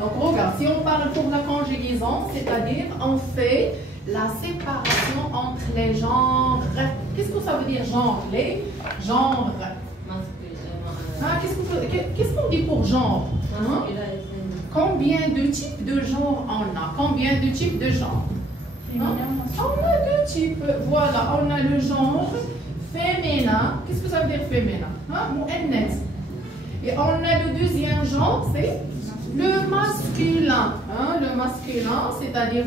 Donc regarde, si on parle pour la conjugaison, c'est-à-dire on fait la séparation entre les genres. Qu'est-ce que ça veut dire genre? Les genres. Ah, qu'est-ce qu'on dit pour genre? Hein? Combien de types de genres on a? Combien de types de genres? Hein? On a deux types. Voilà, on a le genre féminin. Qu'est-ce que ça veut dire féminin? Hein? Et on a le deuxième genre, c'est le masculin. Hein? Le masculin, c'est-à-dire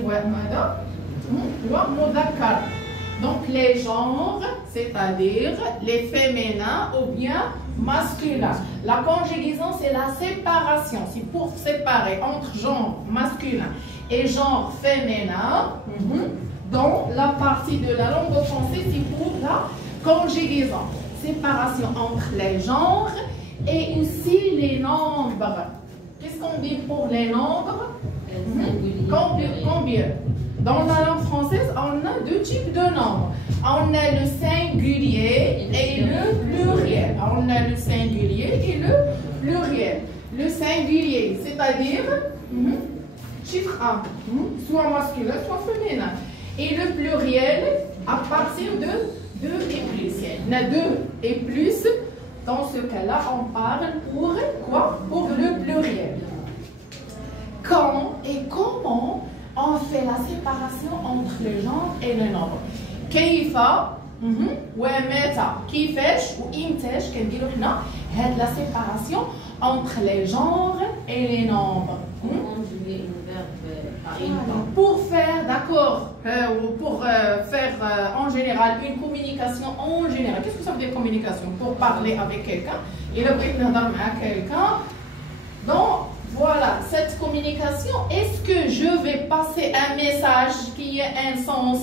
donc les genres, c'est-à-dire les féminins ou bien masculins. La conjugaison, c'est la séparation. C'est pour séparer entre genre masculin et genre féminin. Dans la partie de la langue française, c'est pour la conjugaison. Séparation entre les genres et aussi les nombres. Qu'est-ce qu'on dit pour les nombres? Combien? Dans la langue française, on a deux types de nombres. On a le singulier et le pluriel. On a le singulier et le pluriel. Le singulier, c'est-à-dire chiffre 1, soit masculin, soit féminin. Et le pluriel, à partir de 2 et plus. Il y en a 2 et plus. Dans ce cas-là, on parle pour quoi? Pour le pluriel. Quand et comment on fait la séparation entre le genre et le nombre. كيف ومتى كيفاش وإمتاش كنديرو حنا هاد la séparation entre les genres et les nombres. Pour faire, d'accord, pour faire en général une communication en général. Qu'est-ce que ça veut dire communication? Pour parler avec quelqu'un. Et le but de quelqu'un. Donc, voilà, cette communication, est-ce que je vais passer un message qui a un sens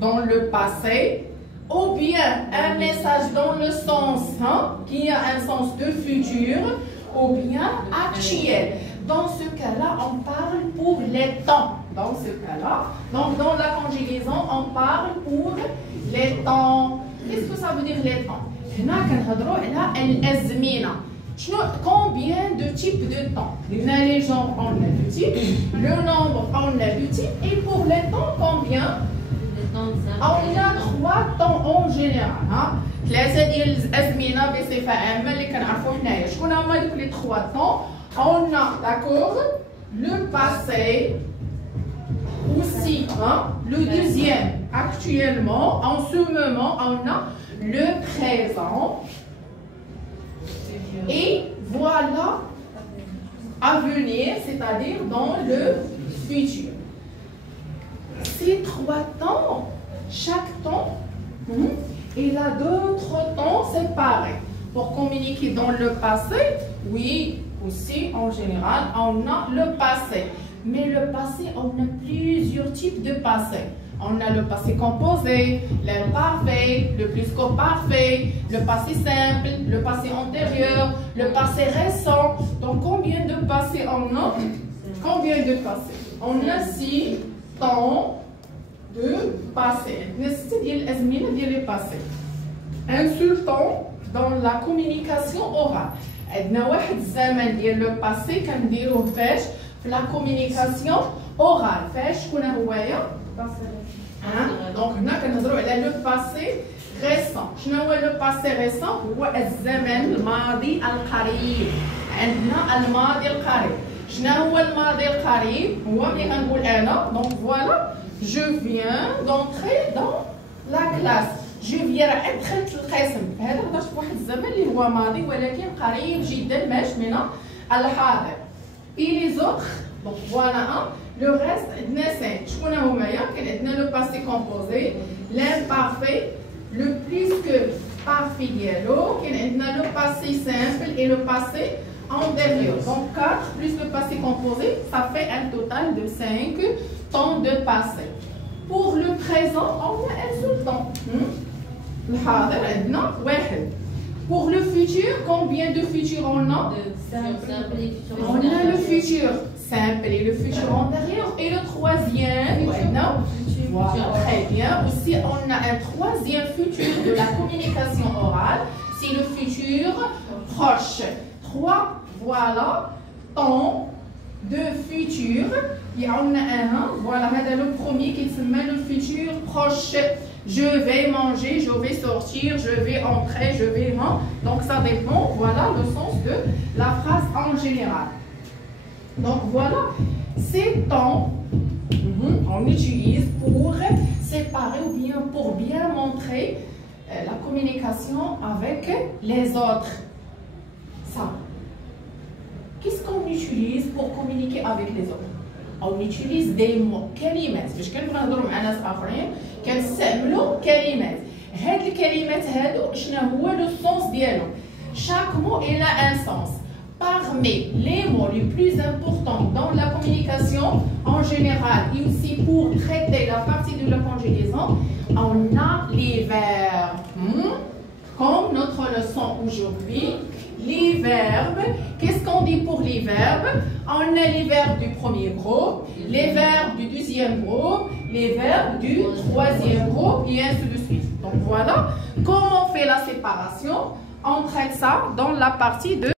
dans le passé ou bien un message dans le sens qui a un sens de futur ou bien actuel? Dans ce cas-là, on parle pour les temps. Dans ce cas-là, donc dans la conjugaison, on parle pour les temps. Qu'est-ce que ça veut dire les temps? Combien de types de temps? Les genres, on a deux types. Le nombre, on a deux types. Et pour les temps, combien? On a 3 temps en général. ثلاثة ديال الأزمنة بصفة عامة اللي كنعرفو حنايا. شكون هما دوك لي 3 temps? On a, d'accord, le passé, aussi, le deuxième, actuellement, en ce moment, on a le présent. Et voilà, à venir, c'est-à-dire dans le futur. Ces 3 temps, chaque temps, il a d'autres temps séparés. Pour communiquer dans le passé, oui, aussi en général, on a le passé. Mais le passé, on a plusieurs types de passé. On a le passé composé, l'imparfait, le plus que parfait, le passé simple, le passé antérieur, le passé récent. Donc combien de passés on a? Combien de passés? On a 6 temps de passé. C'est-à-dire les passés. Un seul temps dans la communication orale. عندنا واحد الزمن ديال لو باسي كنديروه فاش في لا كومونيكاسيون اورال فاش شكون هويا دونك هنا كنهضروا على لو باسي ريسون. شنو هو لو باسي ريسون؟ هو الزمن الماضي القريب. عندنا الماضي القريب. شنو هو الماضي القريب؟ هو ملي كنقول انا دونك فوالا جو فيان دونتري دون لا كلاس. جو فيان راه دخلت القسم. هذا هضرت في واحد الزمن اللي هو ماضي ولكن قريب جدا باش من الحاضر. اي لي زوتر دونك فوالا لو ريست عندنا 5. شكون هما؟ كاين عندنا لو باسي كومبوزي، لامبارفي، لو بليس كو بارفي ديالو، كاين عندنا لو باسي سامبل اي لو باسي antérieur. Donc 4 plus le passé composé, ça fait un total de 5 temps de passé. Pour le présent, on a un seul temps. الحاضر عندنا واحد. Pour le futur, combien de futur on a? On a le futur simple et le futur antérieur. Et le troisième, voilà, très bien. Aussi, on a un troisième futur de la communication orale. C'est le futur proche. 3, voilà, temps de futur, il y a un, voilà, le premier qui se met le futur proche. Je vais manger, je vais sortir, je vais entrer, je vais... Donc ça dépend, voilà le sens de la phrase en général. Donc voilà, ces temps, on utilise pour séparer ou bien pour bien montrer la communication avec les autres. Ça. Qu'est-ce qu'on utilise pour communiquer avec les autres? On utilise des mots, كلمات. باش كنهضروا مع ناس آخرين كنستعملوا كلمات. هاد الكلمات هادو شنو هو لو سونس ديالهم؟ Chaque mot il a un sens. Parmi les mots les plus importants dans la communication en général et aussi pour traiter la partie de la conjugaison, on a les verbes. Comme notre leçon aujourd'hui, les verbes. Qu'est-ce qu'on dit pour les verbes? On a les verbes du premier groupe, les verbes du deuxième groupe, les verbes du troisième groupe et ainsi de suite. Donc voilà comment on fait la séparation. On traite ça dans la partie de